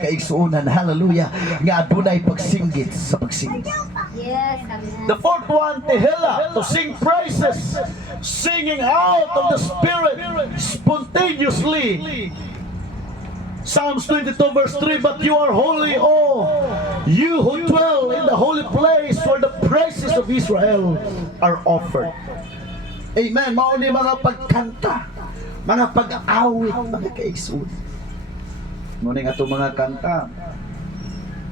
mga kaigsuunan, hallelujah, nga adunay pagsinggit sa pagsinggit. Yes. The fourth one, tehillah, to sing praises, singing out of the Spirit spontaneously. Psalms 22 verse 3, but you are holy, oh, you who dwell in the holy place where the praises of Israel are offered. Amen. Mao ni mga pagkanta, mga pag-awit, mga kaigsuunan. Ngunit ato mga kanta,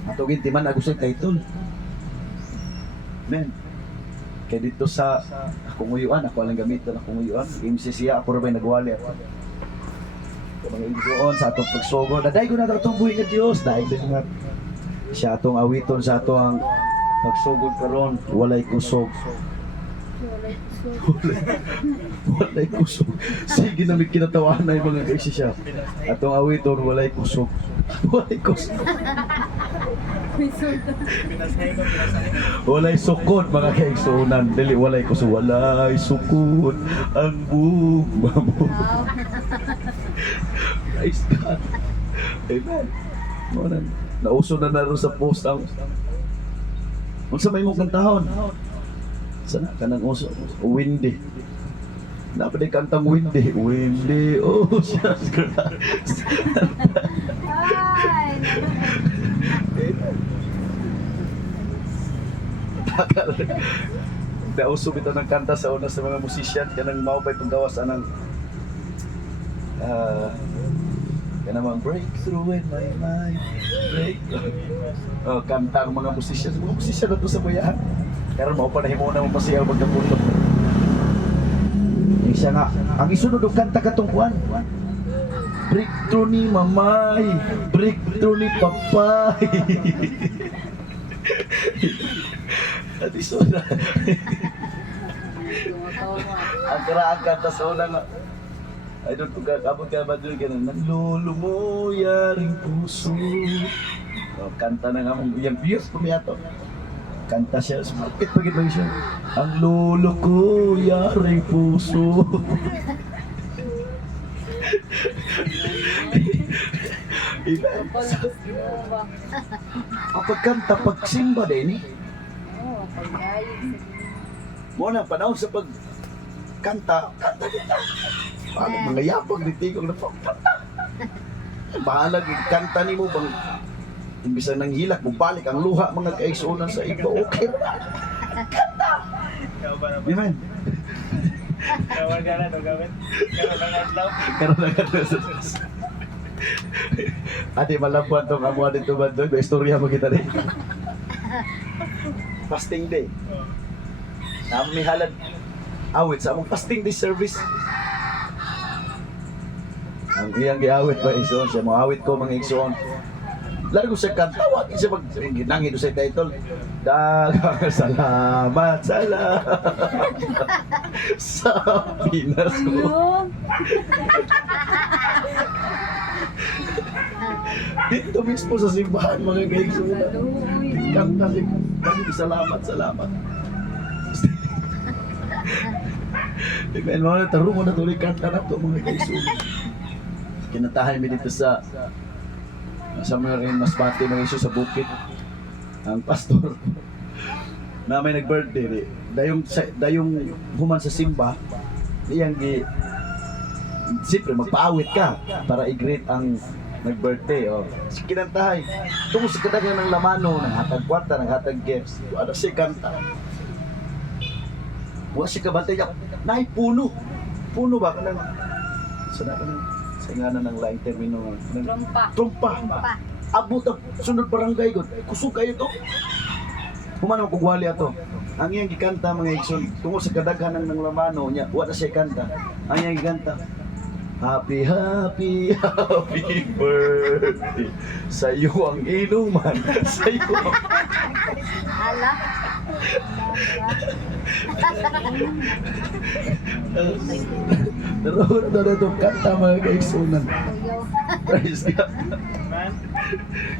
ato gintiman ako sa title. Amen. Kaya dito sa akong uyuan, ako lang gamitan akong uyuan. MCC ako rin nagwali ako. Mga igsoon sa atong pagsugo. Daday ko na itong buhay ng Diyos. Dahil nga siya atong awiton sa atong pagsugod karon, walay kusog. Walay kusog. Sige na may kinatawahan na yung mga kaisi siya. Atong awiton, walay kusog. Walay kusog. Walay sukod mga kaigsuunan. Dili walay kusog. Walay sukod ang buong Praise God. Amen. Moran. Nauso na naroon sa post ang unsa may mong kantahon? Sana kanang uso windy. Dapat ay kantang windy. Windy. Oh, shucks. Nauso bitaw ng kanta sa una sa mga musician kanang mao pay paggawas anang kanang breakthrough in my mind. Kanta ang mga musician na to sa bayan. Pero mao pa nahimo na mo pasiyaw magkapulo. Yung siya nga, ang isunod og kanta katong kuan. Breakthrough ni mamay, breakthrough ni papay. At isunod. Ang karaang kanta sa una nga. I don't know, kabot ka ba doon ka na naglulumuyaring puso. Kanta na nga mong yung views pumiyato. Kanta siya, sumakit pagit lang siya. Ang lolo ko, yaring puso. Ang pagkanta, pagsimba din eh. Muna, panahon sa pagkanta, kanta kita. Mga yapag, nitigong na pagkanta. Bahalag, kanta ni mo bang imbis na nanghilak, bubalik ang luha mga kaigsuunan sa iba. Okay ba? Kanta! Amen. Kawan ka na, gawin. Karoon na Ate, malabuan itong amuan dito ba doon? May istorya mo kita rin. Fasting day. May halad awit sa among fasting day service. Ang iyang giawit ba igsoon siya, mo awit ko mga igsoon. Lalo siya kanta, wag siya ginangin sa title. Dagang salamat sa Pinas ko. Dito mismo sa simbahan mga kaigsuon. Kanta siya, salamat. Amen, mga tarong mo na tuloy kanta na ito mga kaigsuon. Kinatahan mi dito sa Masbate mga iso sa bukid. Ang pastor na may nag-birthday dayong human sa simba iyang siyempre magpaawit ka para i-greet ang nag-birthday. Kinantahay tungo sa kadagan ng lamano, ng hatag kwarta, ng hatag gifts. Wala siya kanta, wala siya kabantay naay puno ba kanang sana kanang sa ingana ng laing termino ng trumpa. Abot ang sunod barangay god. Kusog kayo to. Humano kog wali ato. Ang iyang gikanta mga igsoon tungod sa kadaghanan ng lamano niya, wala siya kanta. Ang iyang gikanta, happy birthday sa iyo ang inuman, sa iyo. Ala. Naroon na itong kanta mga kaigsunan. Praise God.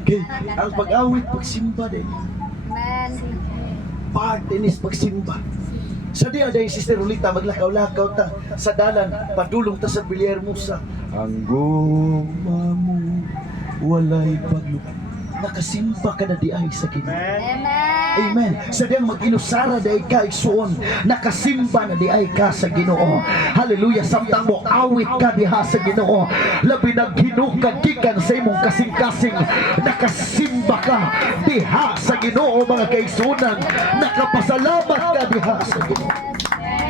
Okay, ang pag-awit, pagsimba din. Man. Part din is pagsimba. Sa diya dahil Sister Rolita, maglakaw-lakaw ta sa dalan, padulong ta sa Villarmosa. Ang goma mo, walay paglup. Nakasimba ka na di ay sa Ginoo. Amen. Amen. Sa diyang mag-inusara di ay ka igsuon, nakasimba na di ay ka sa Ginoo. Hallelujah. Samtang mo awit ka diha sa Ginoo, labi nang hinukad gikan sa imong kasing-kasing, nakasimba ka diha sa Ginoo mga kaigsuonan. Nakapasalamat ka diha sa Ginoo.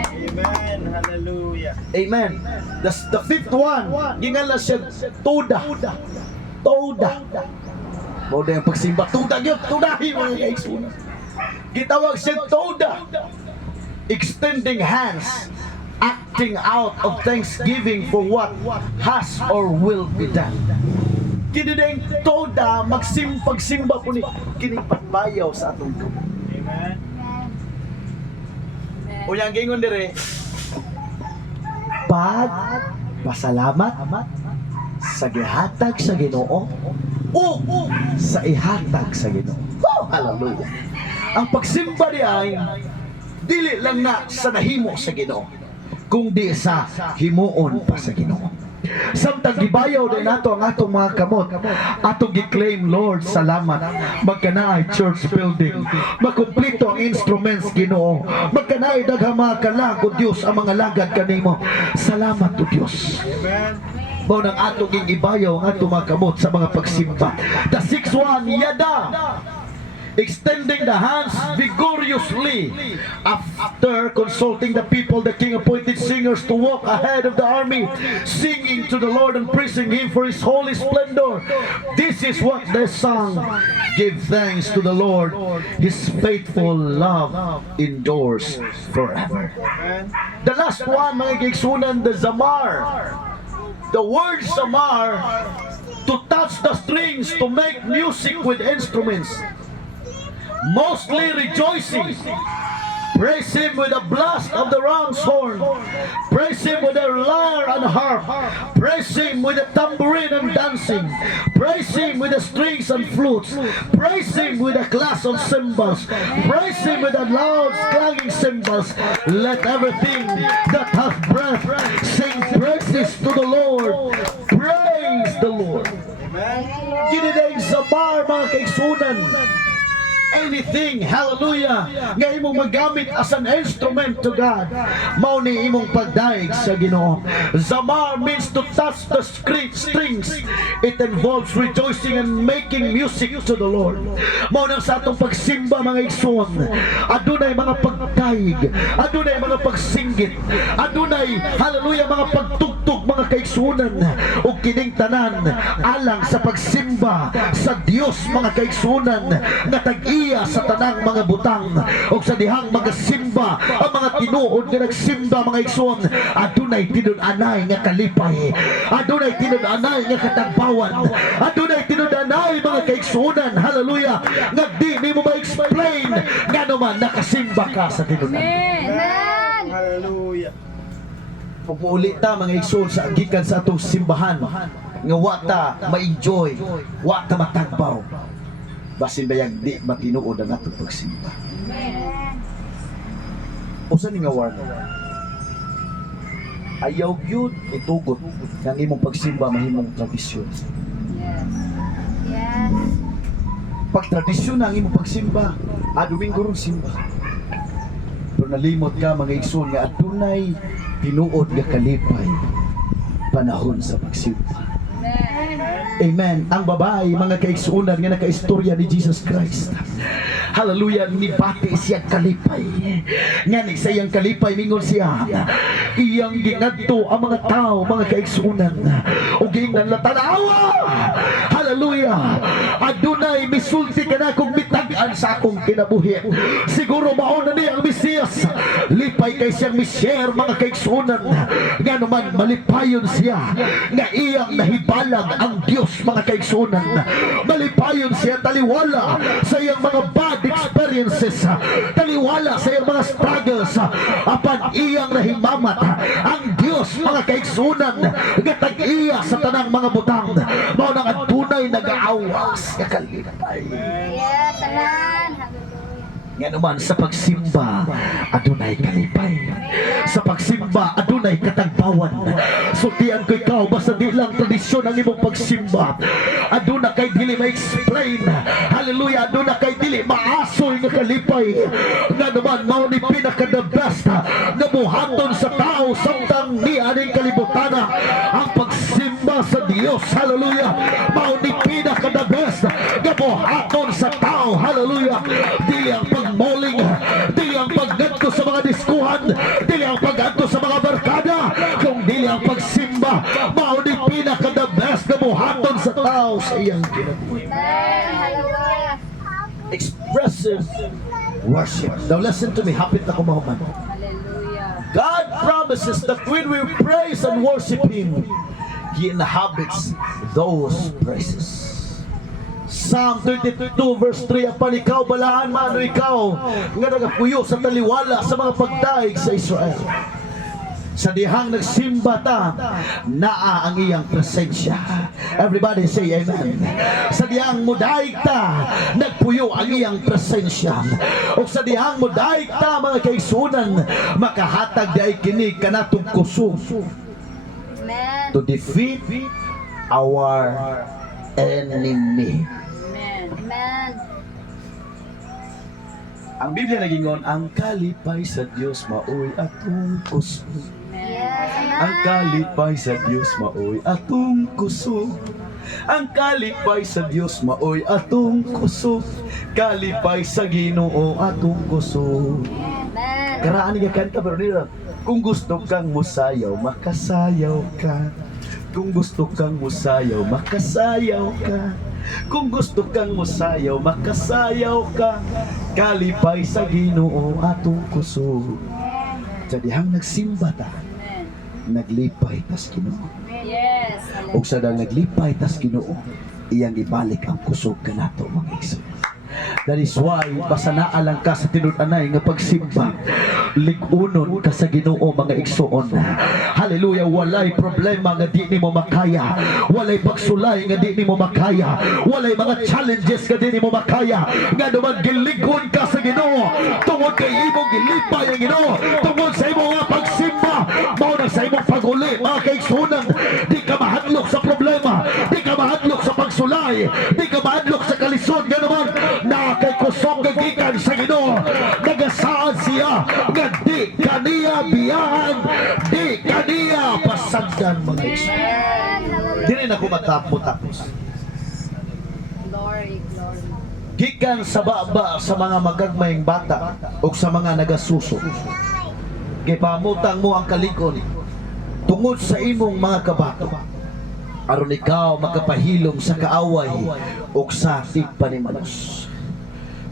Amen. Hallelujah. Amen. The fifth one, gingan na siya Toda. Toda. Moda yung pagsimba. Toda yun. Todahin mga kaigsuonan. Gitawag siya Toda. Extending hands. Acting out of thanksgiving for what has or will be done. Kinideng Toda, pagsimba po ni kinipagbayaw sa atong kamay. Amen. O yang gingon dire, pasalamat sa gihatag sa Ginoo o sa ihatag sa Ginoo. Oh, hallelujah. Ang pagsimba di ay dili lang na sa nahimo sa Ginoo, kundi sa himuon pa sa Ginoo. Samtang gibayaw din nato ang atong mga kamot, atong gi-claim, Lord, salamat. Magkanaay church building, makumplito ang instruments, Ginoo. Magkanaay daghang mga kalag, o Dios, ang mga lagad kanimo. Salamat, o Dios. Amen. Mao nang atong gibayaw ang atong mga kamot sa mga pagsimba. The sixth one, Yada. Extending the hands vigorously. After consulting the people, the king appointed singers to walk ahead of the army, singing to the Lord and praising Him for His holy splendor. This is what they sang. Give thanks to the Lord. His faithful love endures forever. Amen. The last one, mga kaigsuonan, the Zamar. The word Zamar, to touch the strings, to make music with instruments. Mostly rejoicing. Praise Him with a blast of the ram's horn. Praise Him with a lyre and harp. Praise Him with a tambourine and dancing. Praise Him with the strings and flutes. Praise Him with a clash of cymbals. Praise Him with a loud clanging cymbals. Let everything that hath breath sing praises to the Lord. Praise the Lord. Amen. Kinidaig sa bar, mga kaigsunan. Anything, hallelujah, nga imong magamit as an instrument to God, mao ni imong pagdaig sa Ginoo. Zamar means to touch the strings. It involves rejoicing and making music to the Lord. Mao nang sa atong pagsimba, mga igsoon, adunay mga pagdaig, adunay mga pagsinggit, adunay, hallelujah, mga pagtugtog, mga kaigsuonan, ug kining tanan alang sa pagsimba sa Dios, mga kaigsuonan, nga tag-iya sa tanang mga butang o sa dihang magasimba ang mga tinuod nga nagsimba, mga igsoon, adunay tinud-anay nga kalipay, adunay tinud-anay nga katagbawan, adunay tinud-anay, mga kaigsuonan, hallelujah, nga di nimo ma-explain nga naman nakasimba ka sa tinud-anay. Amen. Hallelujah. Pagmuuli ta, mga igsoon, sa gikan sa atong simbahan nga wata ma-enjoy, wata matagbaw, basin bayang di matinuod ang atong pagsimba. Amen. Usa ni nga warning, ayaw gyud itugot ng imong pagsimba mahimong tradisyon. Yes. Yes. Pag tradisyon ang imong pagsimba, Domingo ron simba. Pero nalimot ka, mga igsoon, nga adunay tinuod nga kalipay panahon sa pagsimba. Amen. Ang babae, mga kaigsuunan, nga nakaistorya ni Jesus Christ, hallelujah, nibati siya kalipay. Nga ni sa iyang kalipay, mingon siya, iyang ginadto ang mga tao, mga kaigsuunan, o gingan latanawa, hallelujah, adunay misulti ka na kung mitag-an sa akong kinabuhi. Siguro mauna niya ang Mesiyas, lipay kay siyang Misyer, mga kaigsuunan, nga naman malipayon siya, nga iyang nahibalag ang Diyos, mga kaigsuunan. Malipayon siya, taliwala sa iyang mga bad experiences, taliwala sa iyang mga struggles, apan iyang nahimamat ang Diyos, mga kaigsuunan, nga tag-iya sa tanang mga butang, mao nang adunay nag-aawas nga kalipay. Yes. Amen. Hallelujah. Nga naman sa pagsimba, adunay kalipay. Sa pagsimba, adunay katagbawan. Sultian ko ikaw, basta di lang tradisyon ang imong pagsimba. Aduna kay dili ma-explain. Hallelujah, aduna kay dili maasoy nga kalipay. Nga naman, mao ni pinaka the best na buhaton sa tao samtang ni aning kalibutana ang pagsimba sa Dios. Hallelujah, mao ni pinaka the best na buhaton sa tao. Hallelujah, dili ang pagmoling, dili ang pagganto sa mga diskuhan, dili ang pagganto sa mga barkada, kung dili ang pagsimba. Mao ni pinaka the best na buhaton sa tao sa iyang kinabuhi. Amen. Hallelujah. Expressive worship. Now listen to me, hapit na kumahuman. Hallelujah. God promises that when we praise and worship Him, He inhabits those praises. Psalm 22 verse 3, apan ikaw balaan mano ikaw nga nagapuyo sa taliwala sa mga pagdaig sa Israel. Sa dihang nagsimba ta, naa ang iyang presensya. Everybody say amen. Sa dihang mudaig ta, nagpuyo ang iyang presensya. O sa dihang mudaig ta, mga kaisunan, makahatag di ay kini kanatong kusog Amen. to defeat our enemy. Amen. Amen. Ang Biblia nagingon, ang kalipay sa Dios maoy atong kusog. Yes. Ang kalipay sa Dios maoy atong kusog. Ang kalipay sa Dios maoy atong kusog. Kalipay sa Ginoo atong kusog. Amen. Karaan niya kanta pero nila, kung gusto kang musayaw, makasayaw ka. Kung gusto kang musayaw, makasayaw ka. Kung gusto kang musayaw, makasayaw ka. Kalipay sa Ginoo atong kusog. Sa dihang nagsimba ta, Amen. naglipay tas Ginoo. Yes. O sa dang naglipay tas Ginoo, iyang ibalik ang kusog kanato mga igsoon. That is why basta naalang ka sa tinud-anay nga pagsimba, ligunon ka sa Ginoo mga igsoon. Hallelujah, walay problema nga di nimo makaya, walay pagsulay nga di nimo makaya, walay mga challenges nga di nimo makaya. Nga naman giligon ka sa Ginoo tungod kay imong gilipay ang Ginoo, tungod sa imong nga pagsimba. Mao na sa imong paguli mga kaigsuonan, di ka mahadlok sa problema, di ka mahadlok sa pagsulay, di ka mahadlok sa kalisod. Nga naman na kay kusog gikan sa Ginoo, nagasaan siya nga di kaniya biyahan, di kaniya pasagdan mga igsoon. Amen. Hallelujah. Dili na ko matapos. Glory, glory. Gikan sa baba sa mga magagmayng bata o sa mga nagasuso. Kay pamutang mo ang kalikon tungod sa imong mga kabato, aron ikaw makapahilom sa kaaway o sa tigpanimalos.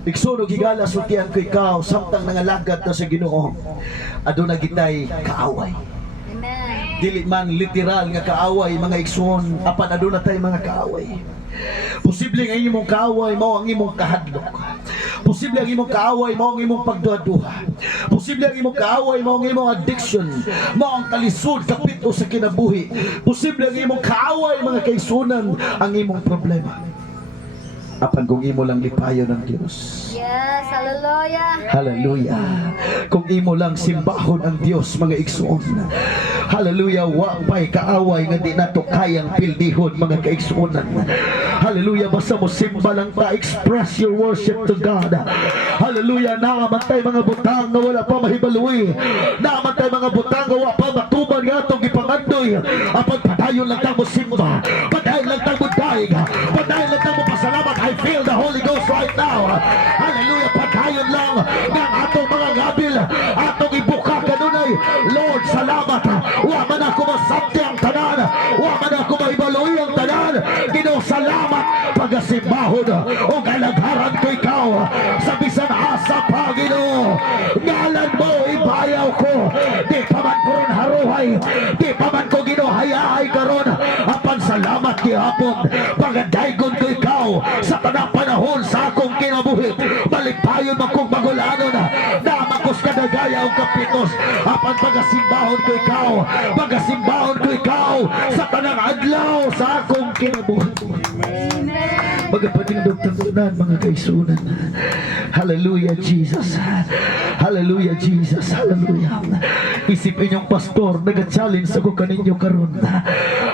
Igsunog higala sultian ko ikaw samtang nangalagad na sa Ginoo, aduna gitay kaaway. Amen. Dili man literal nga kaaway mga igsoon, apan aduna tay mga kaaway. Posible ang imong kaaway mao ang imong kahadlok. Posible ang imong kaaway mao ang imong pagduha-duha. Posible ang imong kaaway mao ang imong addiction, mao ang kalisod kapito sa kinabuhi. Posible ang imong kaaway mga kaisunan ang imong problema. Apan kung imo lang lipayon ng Dios. Yes. Hallelujah. Hallelujah. Kung imo lang simbahon ang Dios mga igsoon. Hallelujah. Wa pay kaaway nga di nato kayang pildihon mga kaigsuonan. Hallelujah. Basta mo simba lang ta, express your worship to God. Hallelujah. Naamantay mga butang na wala pa mahibalui. Naamantay mga butang na wala pa matuban nga itong ipangandoy. Apan padayon lang ta mo simba. Padayon lang ta mo daig. Padayon lang ta mo pasalamat. I feel the Holy Ghost right now. Hallelujah. Padayon lang ng atong mga gabil, atong ibuka kanunay. Lord, salamat. Wa man ako masabti ang tanan. Wa man ako maibaloi ang tanan. Ginoo, salamat. Pagasimbahon o galagharan ko ikaw. Sa bisan asa pa, Ginoo. Ngalan mo, ibayaw ko. Di pa man ko ron haruhay. Di pa man ko ginuhayahay karon. Apan salamat gihapon. Pagadaygon ko ikaw sa tanang panahon sa akong kinabuhi. Malipayon man kong magulanon na makos kadagaya o kapitos. Apan pagasimbahon ko ikaw, pagasimbahon ko ikaw sa tanang adlaw sa akong kinabuhi. Amen. Magapatindog tangunan mga kaisunan. Hallelujah, Jesus. Hallelujah, Jesus. Hallelujah. Isip inyong pastor, nag-challenge ako kaninyo karon.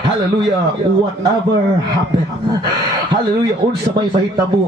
Hallelujah, whatever happen. Hallelujah, unsa may mahitabo